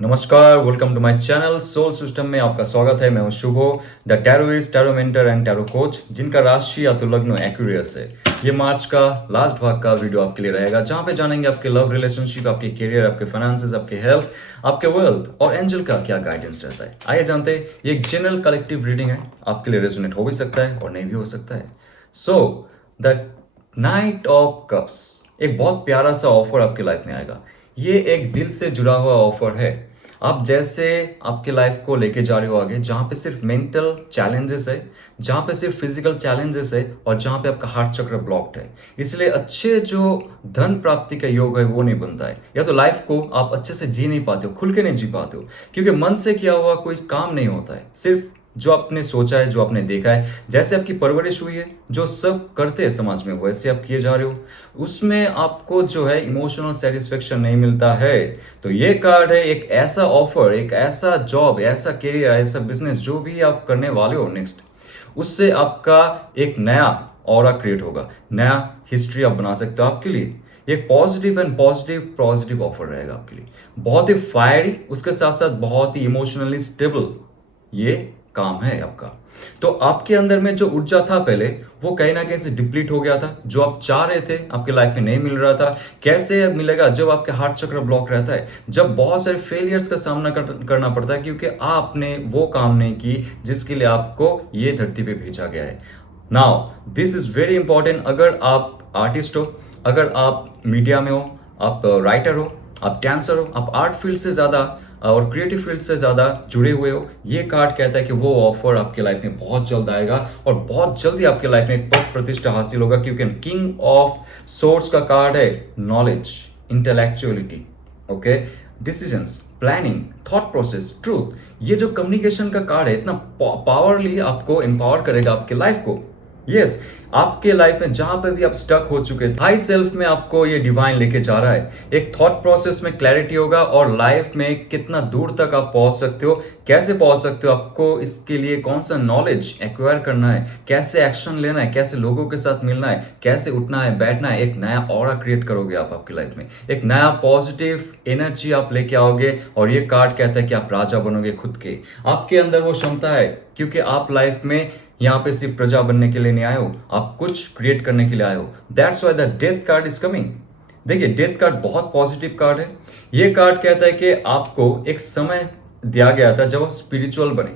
नमस्कार, welcome to my channel soul system में आपका स्वागत है। मैं हूं Shubho, the tarotist, tarot mentor and tarot coach, जिनका राशि या तो लग्न एक्वेरियस है। ये मार्च का लास्ट भाग का वीडियो आपके लिए रहेगा, जहां पे जानेंगे आपके लव रिलेशनशिप, आपके करियर, आपके फाइनेंसेस, आपके हेल्थ, आपके वेल्थ और एंजल का क्या गाइडेंस रहता है। आइए जानते हैं। ये एक जनरल कलेक्टिव रीडिंग है, आपके लिए रेजोनेट हो भी सकता है और नहीं भी हो सकता है। So the night of cups एक बहुत प्यारा सा ऑफर आपके लाइफ में आएगा। ये एक दिल से जुड़ा हुआ ऑफर है। आप जैसे आपके लाइफ को लेके जा रहे हो आगे, जहाँ पे सिर्फ मेंटल चैलेंजेस है, जहाँ पे सिर्फ फिजिकल चैलेंजेस है और जहाँ पे आपका हार्ट चक्र ब्लॉक्ड है। इसलिए अच्छे जो धन प्राप्ति का योग है वो नहीं बनता है, या तो लाइफ को आप अच्छे से जी नहीं पाते हो, खुल के नहीं जी पाते हो, क्योंकि मन से किया हुआ कोई काम नहीं होता है। सिर्फ जो आपने सोचा है, जो आपने देखा है, जैसे आपकी परवरिश हुई है, जो सब करते हैं समाज में वैसे आप किए जा रहे हो, उसमें आपको जो है इमोशनल सेटिस्फेक्शन नहीं मिलता है। तो ये कार्ड है एक ऐसा ऑफर, एक ऐसा जॉब, ऐसा करियर, ऐसा बिजनेस जो भी आप करने वाले हो नेक्स्ट, उससे आपका एक नया ऑरा क्रिएट होगा, नया हिस्ट्री आप बना सकते हो आपके लिए। एक positive and positive positive offer रहेगा आपके लिए, बहुत ही फायरी, उसके साथ साथ बहुत ही इमोशनली स्टेबल ये काम है आपका। तो आपके अंदर में जो ऊर्जा था पहले, वो कहीं ना कहीं से डिप्लीट हो गया था। जो आप चाह रहे थे आपके लाइफ में नहीं मिल रहा था। कैसे मिलेगा? जब आपके हार्ट चक्र ब्लॉक रहता है, जब बहुत सारे फेलियर्स का सामना करना पड़ता है, क्योंकि आपने वो काम नहीं की जिसके लिए आपको ये धरती पे भेजा गया है। Now this is very important. अगर आप आर्टिस्ट हो, अगर आप मीडिया में हो, आप राइटर हो, आप डांसर हो, आप आर्ट फील्ड से ज़्यादा और क्रिएटिव फील्ड से ज़्यादा जुड़े हुए हो, ये कार्ड कहता है कि वो ऑफर आपके लाइफ में बहुत जल्द आएगा और बहुत जल्दी आपके लाइफ में एक पद प्रतिष्ठा हासिल होगा, क्योंकि किंग ऑफ सोर्ड्स का कार्ड है knowledge, intellectuality, okay, decisions, planning, thought process, truth. ये जो कम्युनिकेशन का कार्ड है, इतना पावरली आपको एम्पावर करेगा आपके लाइफ को। यस, आपके लाइफ में जहां पे भी आप स्टक हो चुके थे, हाई सेल्फ में आपको ये डिवाइन लेके जा रहा है। एक थॉट प्रोसेस में क्लैरिटी होगा और लाइफ में कितना दूर तक आप पहुंच सकते हो, कैसे पहुंच सकते हो, आपको इसके लिए कौन सा नॉलेज एक्वायर करना है, कैसे एक्शन लेना है, कैसे लोगों के साथ मिलना है, कैसे उठना है, बैठना है। एक नया ऑरा क्रिएट करोगे आप आपकी लाइफ में, एक नया पॉजिटिव एनर्जी आप लेके आओगे। और ये कार्ड कहता है कि आप राजा बनोगे खुद के। आपके अंदर वो क्षमता है, क्योंकि आप लाइफ में यहाँ पे सिर्फ प्रजा बनने के लिए नहीं आए हो, आप कुछ क्रिएट करने के लिए आए हो। That's why the death card is coming. देखिए, डेथ कार्ड बहुत पॉजिटिव कार्ड है। ये कार्ड कहता है कि आपको एक समय दिया गया था जब आप स्पिरिचुअल बने,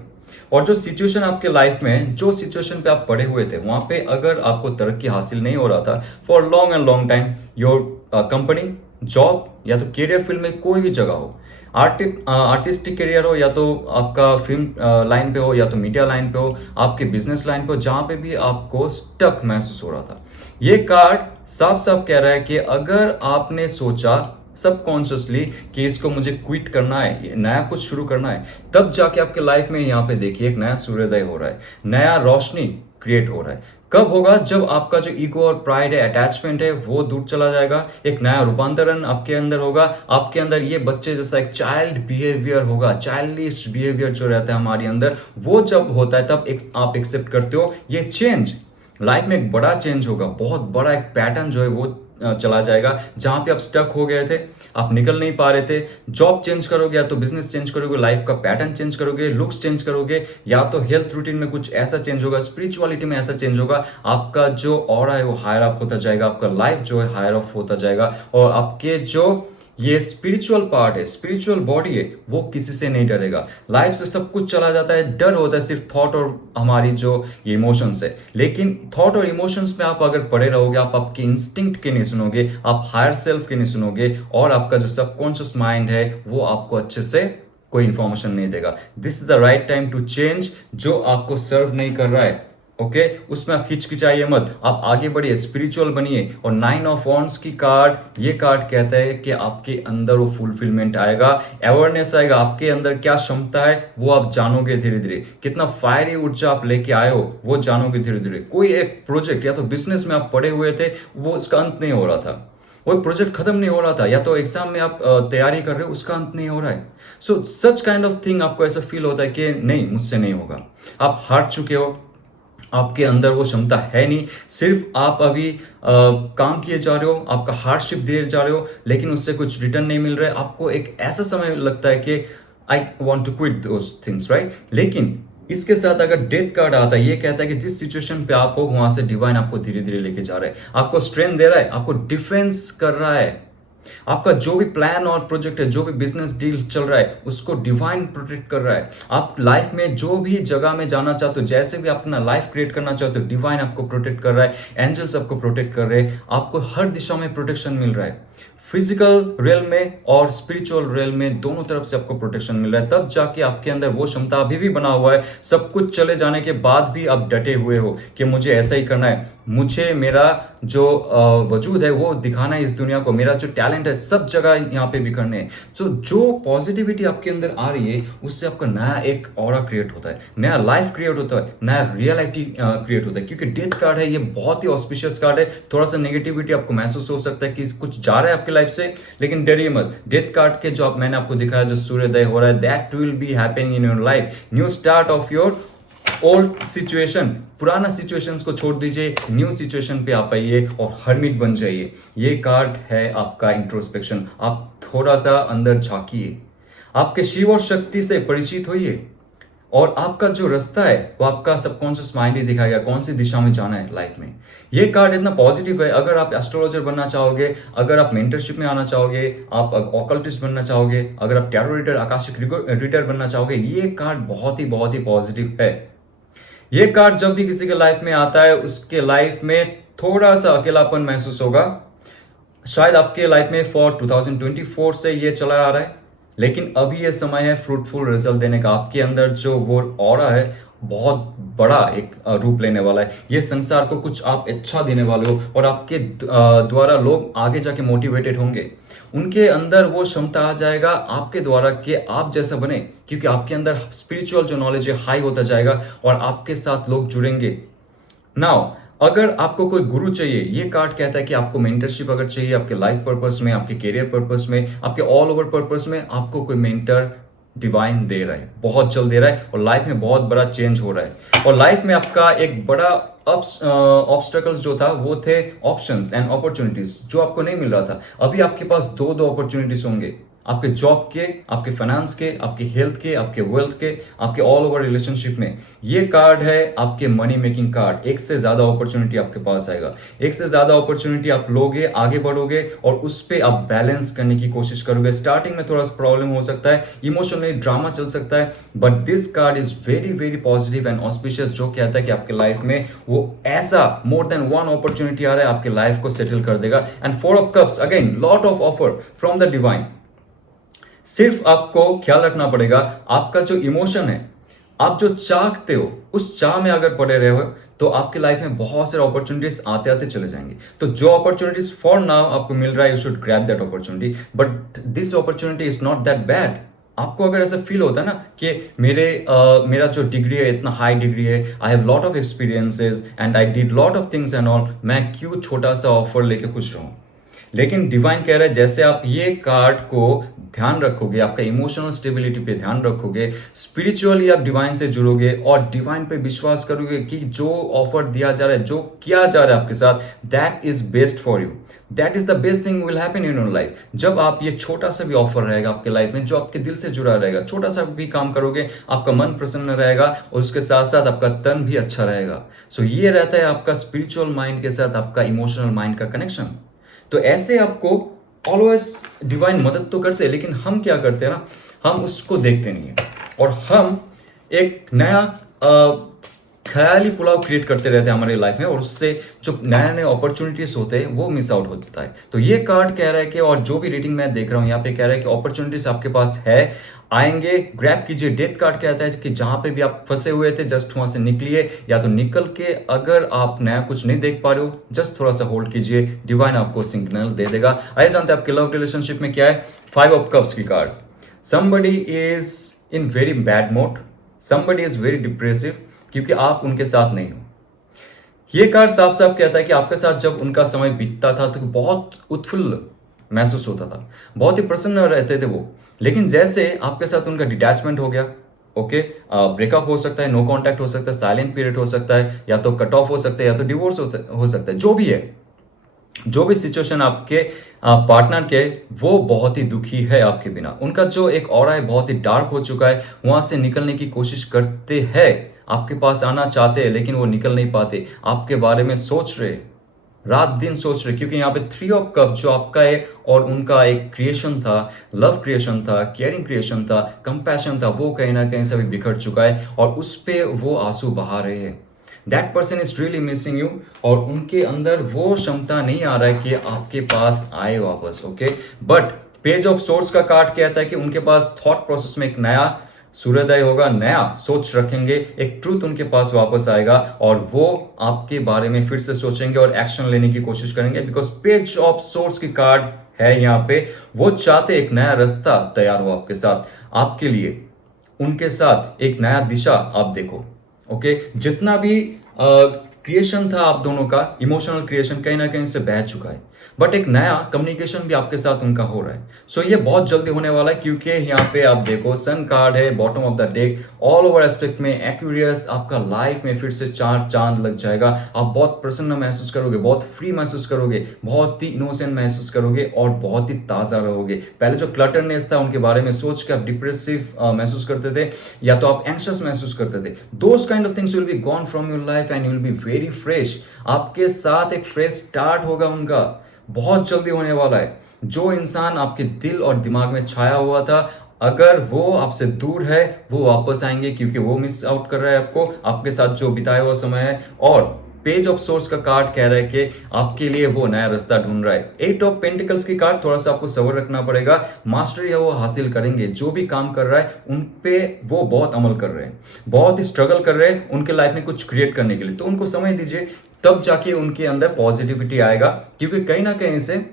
और जो सिचुएशन आपके लाइफ में, जो सिचुएशन पे आप पड़े हुए थे, वहां पे अगर आपको तरक्की हासिल नहीं हो रहा था for long and long time, your company, job या तो करियर फील्ड में कोई भी जगह हो, आर्टिस्टिक करियर हो, या तो आपका फिल्म लाइन पे हो, या तो मीडिया लाइन पे हो, आपके बिजनेस लाइन पे हो, जहां पे भी आपको स्टक महसूस हो रहा था, ये कार्ड साफ साफ कह रहा है कि अगर आपने सोचा सबकॉन्शियसली कि इसको मुझे क्विट करना है, नया कुछ शुरू करना है, तब जाके आपके लाइफ में यहाँ पे देखिए एक नया सूर्योदय हो रहा है, नया रोशनी क्रिएट हो रहा है। कब होगा? जब आपका जो ईगो और प्राइड है, अटैचमेंट है, वो दूर चला जाएगा। एक नया रूपांतरण आपके अंदर होगा। आपके अंदर ये बच्चे जैसा एक चाइल्ड बिहेवियर होगा, चाइल्डिश बिहेवियर जो रहता है हमारे अंदर, वो जब होता है तब आप एक्सेप्ट करते हो ये चेंज। लाइफ में एक बड़ा चेंज होगा, बहुत बड़ा एक पैटर्न जो है वो चला जाएगा। जहां पे आप स्टक हो गए थे, आप निकल नहीं पा रहे थे, जॉब चेंज करोगे, या तो बिजनेस चेंज करोगे, लाइफ का पैटर्न चेंज करोगे, लुक्स चेंज करोगे, या तो हेल्थ रूटीन में कुछ ऐसा चेंज होगा, स्पिरिचुअलिटी में ऐसा चेंज होगा, आपका जो ऑरा है वो हायर अप होता जाएगा, आपका लाइफ जो है हायर अप होता जाएगा, और आपके जो ये स्पिरिचुअल पार्ट है, स्पिरिचुअल बॉडी है, वो किसी से नहीं डरेगा। लाइफ से सब कुछ चला जाता है, डर होता है सिर्फ थॉट और हमारी जो इमोशंस है। लेकिन थॉट और इमोशंस में आप अगर पड़े रहोगे, आप आपके इंस्टिंक्ट के नहीं सुनोगे, आप हायर सेल्फ के नहीं सुनोगे, और आपका जो सबकॉन्शियस माइंड है वो आपको अच्छे से कोई इंफॉर्मेशन नहीं देगा। This is the right time to change. जो आपको सर्व नहीं कर रहा है, ओके, उसमें आप हिचकिचाइए मत, आप आगे बढ़िए, स्पिरिचुअल बनिए। और 9 ऑफ वॉन्ड्स की कार्ड, ये कार्ड कहता है कि आपके अंदर वो फुलफिलमेंट आएगा, अवेयरनेस आएगा, आपके अंदर क्या क्षमता है वो आप जानोगे धीरे धीरे, कितना फायरी ऊर्जा आप लेके आए हो वो जानोगे धीरे धीरे। कोई एक प्रोजेक्ट या तो बिजनेस में आप पड़े हुए थे, वो उसका अंत नहीं हो रहा था, वो प्रोजेक्ट खत्म नहीं हो रहा था, या तो एग्जाम में आप तैयारी कर रहे हो, उसका अंत नहीं हो रहा है। सो सच काइंड ऑफ थिंग आपको ऐसा फील होता है कि नहीं, मुझसे नहीं होगा। आप हार चुके हो, आपके अंदर वो क्षमता है नहीं, सिर्फ आप अभी काम किए जा रहे हो, आपका हार्डशिप दिए जा रहे हो, लेकिन उससे कुछ रिटर्न नहीं मिल रहा है। आपको एक ऐसा समय लगता है कि I want to quit those things, right. लेकिन इसके साथ अगर डेथ कार्ड आता है, ये कहता है कि जिस सिचुएशन पे आप हो वहां से डिवाइन आपको धीरे धीरे लेके जा रहा है, आपको स्ट्रेंथ दे रहा है, आपको डिफेंस कर रहा है। आपका जो भी प्लान और प्रोजेक्ट है, जो भी बिजनेस डील चल रहा है, उसको डिवाइन प्रोटेक्ट कर रहा है। आप लाइफ में जो भी जगह में जाना चाहते हो, जैसे भी अपना लाइफ क्रिएट करना चाहते हो, डिवाइन आपको प्रोटेक्ट कर रहा है, एंजल्स आपको प्रोटेक्ट कर रहे हैं, आपको हर दिशा में प्रोटेक्शन मिल रहा है। फिजिकल रियल में और स्पिरिचुअल रियल में दोनों तरफ से आपको प्रोटेक्शन मिल रहा है। तब जाके आपके अंदर वो क्षमता अभी भी बना हुआ है, सब कुछ चले जाने के बाद भी आप डटे हुए हो कि मुझे ऐसा ही करना है, मुझे मेरा जो वजूद है वो दिखाना है इस दुनिया को, मेरा जो टैलेंट है सब जगह यहाँ पे बिखरने है। तो जो पॉजिटिविटी आपके अंदर आ रही है, उससे आपका नया एक ऑरा क्रिएट होता है, नया लाइफ क्रिएट होता है, नया रियलिटी क्रिएट होता है। क्योंकि डेथ कार्ड है, ये बहुत ही ऑस्पिशियस कार्ड है। थोड़ा सा नेगेटिविटी आपको महसूस हो सकता है कि कुछ जा रहा है आपकी लाइफ से, लेकिन डरिए मत। डेथ कार्ड के जो मैंने आपको दिखाया, जो सूर्योदय हो रहा है, that will be happening in your life, new start of your old situation. पुराना सिचुएशंस को छोड़ दीजिए, न्यू सिचुएशन पे आप आइए और हर्मिट बन जाइए। ये कार्ड है आपका इंट्रोस्पेक्शन। आप थोड़ा सा अंदर झांकिए, आपके शिव और शक्ति से परिचित होइए, और आपका जो रास्ता है वो आपका सबकॉन्शियस माइंड ही दिखाएगा कौन सी दिशा में जाना है लाइफ में। ये कार्ड इतना पॉजिटिव है। अगर आप एस्ट्रोलॉजर बनना चाहोगे, अगर आप मेंटरशिप में आना चाहोगे, आप ऑकल्टिस्ट बनना चाहोगे, अगर आप टैरो रीडर, आकाशिक रीडर बनना चाहोगे, ये कार्ड बहुत ही पॉजिटिव है। ये कार्ड जब भी किसी के लाइफ में आता है, उसके लाइफ में थोड़ा सा अकेलापन महसूस होगा। शायद आपके लाइफ में फॉर 2024 से ये चला आ रहा है, लेकिन अभी ये समय है फ्रूटफुल रिजल्ट देने का। आपके अंदर जो वो ऑरा है, बहुत बड़ा एक रूप लेने वाला है। ये संसार को कुछ आप अच्छा देने वाले हो, और आपके द्वारा लोग आगे जाके मोटिवेटेड होंगे। उनके अंदर वो क्षमता आ जाएगा आपके द्वारा कि आप जैसा बने, क्योंकि आपके अंदर स्पिरिचुअल जो नॉलेज है हाई होता जाएगा और आपके साथ लोग जुड़ेंगे। नाउ अगर आपको कोई गुरु चाहिए, ये कार्ड कहता है कि आपको मेंटरशिप अगर चाहिए आपके लाइफ पर्पस में, आपके करियर पर्पस में, आपके ऑल ओवर पर्पस में, आपको कोई मेंटर डिवाइन दे रहा है, बहुत जल्द दे रहा है, और लाइफ में बहुत बड़ा चेंज हो रहा है। और लाइफ में आपका एक बड़ा ऑब्स्टेकल्स जो था वो थे ऑप्शंस एंड अपॉर्चुनिटीज, जो आपको नहीं मिल रहा था। अभी आपके पास दो अपॉर्चुनिटीज होंगे, आपके जॉब के, आपके फाइनेंस के, आपके हेल्थ के, आपके वेल्थ के, आपके ऑल ओवर रिलेशनशिप में। ये कार्ड है आपके मनी मेकिंग कार्ड। एक से ज्यादा अपॉर्चुनिटी आपके पास आएगा, एक से ज्यादा अपॉर्चुनिटी आप लोगे, आगे बढ़ोगे, और उस पर आप बैलेंस करने की कोशिश करोगे। स्टार्टिंग में थोड़ा सा प्रॉब्लम हो सकता है, इमोशनली ड्रामा चल सकता है, but this card is very positive and auspicious, जो कहता है कि आपके लाइफ में वो ऐसा मोर देन वन अपॉर्चुनिटी आ रहा है, आपके लाइफ को सेटल कर देगा। And 4 of cups, again lot of offer from the divine. सिर्फ आपको ख्याल रखना पड़ेगा, आपका जो इमोशन है, आप जो चाहते हो, उस चाह में अगर पड़े रहे हो तो आपके लाइफ में बहुत सारे अपॉर्चुनिटीज आते आते चले जाएंगे। तो जो अपॉर्चुनिटीज फॉर नाउ आपको मिल रहा है, you should grab that opportunity, but this opportunity is not that bad. आपको अगर ऐसा फील होता है ना कि मेरा जो डिग्री है इतना हाई डिग्री है, I have lot of experiences and I did lot of things and all, मैं क्यों छोटा सा ऑफर लेके खुश रहूं। लेकिन डिवाइन कह रहा है, जैसे आप ये कार्ड को ध्यान रखोगे, आपका इमोशनल स्टेबिलिटी पे ध्यान रखोगे, स्पिरिचुअली आप डिवाइन से जुड़ोगे और डिवाइन पे विश्वास करोगे कि जो ऑफर दिया जा रहा है, जो किया जा रहा है आपके साथ, that is best for you, that is the best thing will happen in your life. जब आप ये छोटा सा भी ऑफर रहेगा आपके लाइफ में, जो आपके दिल से जुड़ा रहेगा, छोटा सा भी काम करोगे, आपका मन प्रसन्न रहेगा और उसके साथ साथ आपका तन भी अच्छा रहेगा। सो ये रहता है आपका स्पिरिचुअल माइंड के साथ आपका इमोशनल माइंड का कनेक्शन। तो ऐसे आपको ऑलवेज डिवाइन मदद तो करते हैं, लेकिन हम क्या करते हैं ना, हम उसको देखते नहीं है और हम एक नया ख्याली पुलाव क्रिएट करते रहते हैं हमारे लाइफ में, और उससे जो नए नए अपॉर्चुनिटीज होते हैं वो मिस आउट होता है। तो ये कार्ड कह रहा है कि, और जो भी रीडिंग मैं देख रहा हूँ यहाँ पे कह रहा है कि अपॉर्चुनिटीज आपके पास है, आएंगे, ग्रैब कीजिए। डेथ कार्ड कहता है कि जहां पे भी आप फंसे हुए थे, जस्ट वहां से निकलिए, या तो निकल के अगर आप नया कुछ नहीं देख पा रहे हो, जस्ट थोड़ा सा होल्ड कीजिए, डिवाइन आपको सिग्नल दे देगा। आइए जानते हैं आपके लव रिलेशनशिप में क्या है। 5 ऑफ कप्स की card, somebody is in very bad mode, somebody is very depressive, क्योंकि आप उनके साथ नहीं हो। ये कार्ड साफ साफ कहता है कि आपके साथ जब उनका समय बीतता था तो बहुत उत्फुल्ल महसूस होता था, बहुत ही प्रसन्न रहते थे वो, लेकिन जैसे आपके साथ उनका डिटैचमेंट हो गया, ओके, ब्रेकअप हो सकता है, नो कांटेक्ट हो सकता है, साइलेंट पीरियड हो सकता है, या तो कट ऑफ हो सकता है, या तो डिवोर्स हो सकता है। जो भी है, जो भी सिचुएशन आपके पार्टनर के, वो बहुत ही दुखी है आपके बिना। उनका जो एक ऑरा है बहुत ही डार्क हो चुका है, वहां से निकलने की कोशिश करते हैं, आपके पास आना चाहते हैं, लेकिन वो निकल नहीं पाते, आपके बारे में सोच रहे, रात दिन सोच रहे। क्योंकि यहाँ पे 3 ऑफ कप जो आपका है और उनका एक क्रिएशन था, लव क्रिएशन था, केयरिंग क्रिएशन था, कंपैशन था, वो कहीं ना कहीं से भी बिखर चुका है और उस पे वो आंसू बहा रहे हैं। That person is really missing you, और उनके अंदर वो क्षमता नहीं आ रहा है कि आपके पास आए वापस। Okay, but page of source का कार्ड कहता है कि उनके पास थॉट प्रोसेस में एक नया सूर्योदय होगा, नया सोच रखेंगे, एक ट्रूथ उनके पास वापस आएगा और वो आपके बारे में फिर से सोचेंगे और एक्शन लेने की कोशिश करेंगे। बिकॉज पेज ऑफ सोर्स की कार्ड है यहाँ पे, वो चाहते एक नया रास्ता तैयार हो आपके साथ, आपके लिए, उनके साथ एक नया दिशा आप देखो। ओके, जितना भी क्रिएशन था आप दोनों का, इमोशनल क्रिएशन कहीं ना कहीं से बह चुका है, बट एक नया कम्युनिकेशन भी आपके साथ उनका हो रहा है। सो ये बहुत जल्दी होने वाला है, क्योंकि यहाँ पे आप देखो सन कार्ड है bottom of the deck, all over aspect में एक्यूरियस, आपका लाइफ में फिर से चार चांद लग जाएगा। आप बहुत प्रसन्न महसूस करोगे, बहुत फ्री महसूस करोगे, बहुत ही इनोसेंट महसूस करोगे और बहुत ही ताज़ा रहोगे। पहले जो क्लटरनेस था उनके बारे में सोच के आप डिप्रेसिव महसूस करते थे, या तो आप एंक्शस महसूस करते थे, those kind of things will be gone from your life and you will be very fresh. आपके साथ एक फ्रेश स्टार्ट होगा उनका, बहुत जल्दी होने वाला है। जो इंसान आपके दिल और दिमाग में छाया हुआ था, अगर वो आपसे दूर है, वो वापस आएंगे, क्योंकि वो मिस आउट कर रहा है आपको, आपके साथ जो बिताया हुआ समय है। और पेज ऑफ सोर्स का कार्ड कह रहा है कि आपके लिए वो नया रास्ता ढूंढ रहा है। 8 ऑफ पेंटिकल्स की कार्ड, थोड़ा सा आपको सब्र रखना पड़ेगा, मास्टरी है वो हासिल करेंगे। जो भी काम कर रहा है उन पे वो बहुत अमल कर रहे हैं, बहुत ही स्ट्रगल कर रहे हैं उनके लाइफ में कुछ क्रिएट करने के लिए। तो उनको समय दीजिए, तब जाके उनके अंदर पॉजिटिविटी आएगा, क्योंकि कहीं ना कहीं से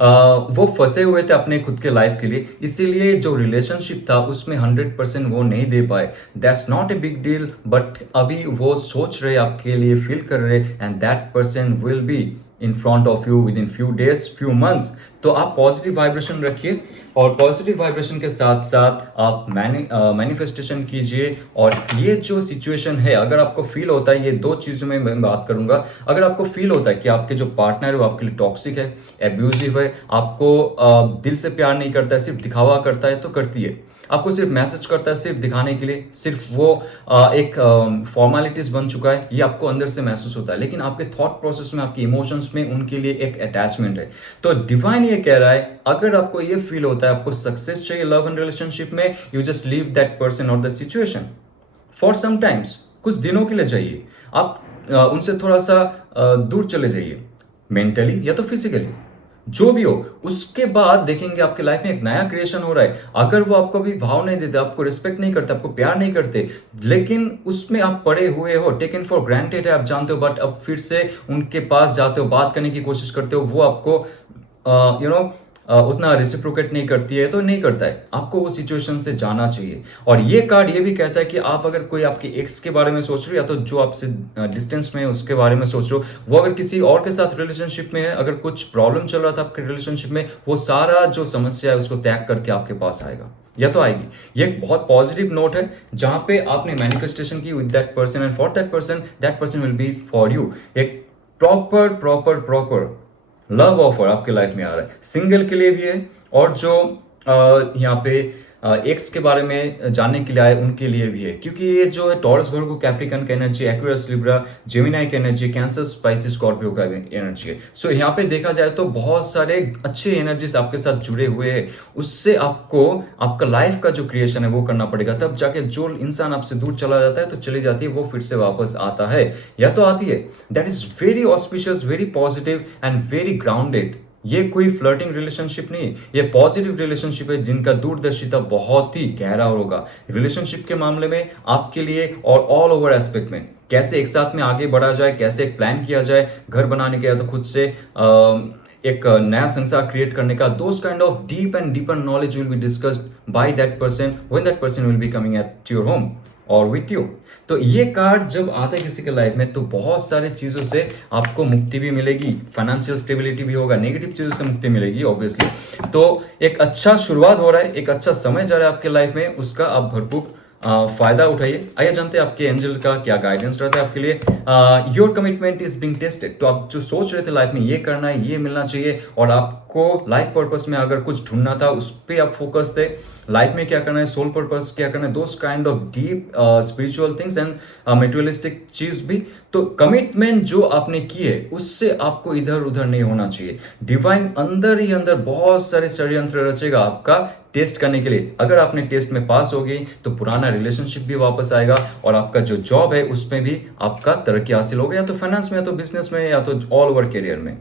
वो फंसे हुए थे अपने खुद के लाइफ के लिए, इसीलिए जो रिलेशनशिप था उसमें 100% वो नहीं दे पाए। That's not a big deal, but अभी वो सोच रहे, आपके लिए फील कर रहे, and that person will be in front of you with in few days, few months. तो आप पॉजिटिव वाइब्रेशन रखिए, और पॉजिटिव वाइब्रेशन के साथ साथ आप मैनिफेस्टेशन कीजिए। और ये जो सिचुएशन है, अगर आपको फील होता है, ये 2 चीज़ों में मैं बात करूंगा, अगर आपको फील होता है कि आपके जो पार्टनर है वो आपके लिए टॉक्सिक है, एब्यूजिव है, आपको दिल से प्यार नहीं करता है, सिर्फ दिखावा करता है, तो करती है, आपको सिर्फ मैसेज करता है सिर्फ दिखाने के लिए, सिर्फ वो एक फॉर्मेलिटीज बन चुका है, ये आपको अंदर से महसूस होता है, लेकिन आपके थॉट प्रोसेस में, आपके इमोशंस में उनके लिए एक अटैचमेंट है। तो डिवाइन ये कह रहा है, अगर आपको ये फील होता है आपको सक्सेस चाहिए लव एंड रिलेशनशिप में, you just leave that person और the situation for some times, कुछ दिनों के लिए जाइए, आप उनसे थोड़ा सा दूर चले जाइए, मेंटली या तो फिजिकली, जो भी हो। उसके बाद देखेंगे आपके लाइफ में एक नया क्रिएशन हो रहा है। अगर वो आपको भी भाव नहीं देते, आपको रिस्पेक्ट नहीं करते, आपको प्यार नहीं करते, लेकिन उसमें आप पड़े हुए हो, टेकन फॉर ग्रांटेड है, आप जानते हो, बट अब फिर से उनके पास जाते हो, बात करने की कोशिश करते हो, वो आपको उतना रिसिप्रोकेट नहीं करती है, तो नहीं करता है, आपको वो सिचुएशन से जाना चाहिए। और ये कार्ड ये भी कहता है कि आप अगर कोई आपके एक्स के बारे में सोच रहे हो, या तो जो आपसे डिस्टेंस में है उसके बारे में सोच रहे हो, वो अगर किसी और के साथ रिलेशनशिप में है, अगर कुछ प्रॉब्लम चल रहा था आपके रिलेशनशिप में, वो सारा जो समस्या है उसको त्याग करके आपके पास आएगा, या तो आएगी। ये एक बहुत पॉजिटिव नोट है, जहां पे आपने मैनिफेस्टेशन की with that person, and for that person will be for you. एक प्रॉपर लव ऑफर आपके लाइफ में आ रहा है, सिंगल के लिए भी है, और जो यहाँ पे एक्स के बारे में जानने के लिए आए उनके लिए भी है, क्योंकि ये जो है टॉरस, वर्गो, कैप्रिकन का एनर्जी, एक्वेरियस, लिब्रा, जेमिनी की एनर्जी, कैंसर, स्पाइसिस, स्कॉर्पियो का एनर्जी है। सो यहाँ पे देखा जाए तो बहुत सारे अच्छे एनर्जीज आपके साथ जुड़े हुए हैं, उससे आपको आपका लाइफ का जो क्रिएशन है वो करना पड़ेगा, तब जाके जो इंसान आपसे दूर चला जाता है तो चली जाती है, वो फिर से वापस आता है, या तो आती है। That is very auspicious, very positive and very grounded. ये कोई फ्लर्टिंग रिलेशनशिप नहीं, ये पॉजिटिव रिलेशनशिप है, जिनका दूरदर्शिता बहुत ही गहरा होगा रिलेशनशिप के मामले में आपके लिए, और ऑल ओवर एस्पेक्ट में कैसे एक साथ में आगे बढ़ा जाए, कैसे एक प्लान किया जाए घर बनाने के, या तो खुद से एक नया संसार क्रिएट करने का। Those kind of deep and deeper knowledge will be discussed by that person when that person will be coming at your home. और विथ यू। तो ये कार्ड जब आता है किसी के लाइफ में तो बहुत सारी चीज़ों से आपको मुक्ति भी मिलेगी, फाइनेंशियल स्टेबिलिटी भी होगा, नेगेटिव चीज़ों से मुक्ति मिलेगी ऑब्वियसली। तो एक अच्छा शुरुआत हो रहा है, एक अच्छा समय जा रहा है आपके लाइफ में, उसका आप भरपूर फायदा उठाइए। आइए जानते हैं आपके एंजल का क्या गाइडेंस रहता है आपके लिए। Your commitment is being tested. तो आप जो सोच रहे थे लाइफ में ये करना है, ये मिलना चाहिए, और आपको लाइफ पर्पस में अगर कुछ ढूंढना था उस पर आप फोकस थे, लाइफ में क्या करना है, सोल पर्पस क्या करना है, those kind of deep spiritual things and materialistic चीज भी। तो कमिटमेंट जो आपने की है उससे आपको इधर उधर नहीं होना चाहिए। डिवाइन अंदर ही अंदर बहुत सारे षड्यंत्र रचेगा आपका टेस्ट करने के लिए। अगर आपने टेस्ट में पास हो गई तो पुराना रिलेशनशिप भी वापस आएगा, और आपका जो जॉब है उसमें भी आपका तरक्की हासिल होगा, या तो फाइनेंस में, या तो बिजनेस में, या तो ऑल ओवर करियर में।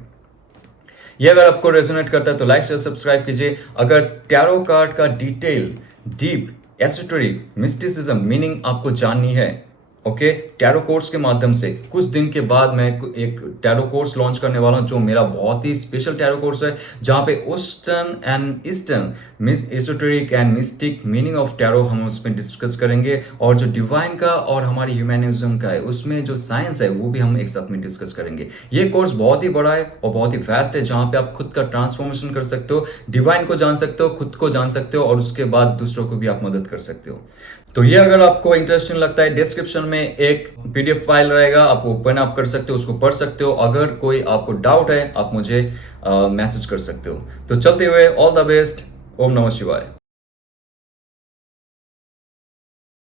ये अगर आपको रेजोनेट करता है तो लाइक शेयर सब्सक्राइब कीजिए। अगर टैरो कार्ड का detail, deep esoteric mysticism meaning आपको जाननी है, ओके, टैरो कोर्स के माध्यम से कुछ दिन के बाद मैं एक टैरो कोर्स लॉन्च करने वाला हूं, जो मेरा बहुत ही स्पेशल टैरो कोर्स है, जहां पे eastern and eastern esoteric and mistake meaning of tarot हम उसमें डिस्कस करेंगे, और जो डिवाइन का और हमारी ह्यूमैनिज्म का है उसमें जो साइंस है वो भी हम एक साथ में डिस्कस करेंगे। ये कोर्स बहुत ही बड़ा है और बहुत ही फास्ट है, जहां पे आप खुद का ट्रांसफॉर्मेशन कर सकते हो, डिवाइन को जान सकते हो, खुद को जान सकते हो, और उसके बाद दूसरों को भी आप मदद कर सकते हो। तो ये अगर आपको इंटरेस्टिंग लगता है, डिस्क्रिप्शन में एक पीडीएफ फाइल रहेगा, आप ओपन अप कर सकते हो, उसको पढ़ सकते हो। अगर कोई आपको डाउट है आप मुझे मैसेज कर सकते हो। तो चलते हुए ऑल द बेस्ट, ओम नमः शिवाय।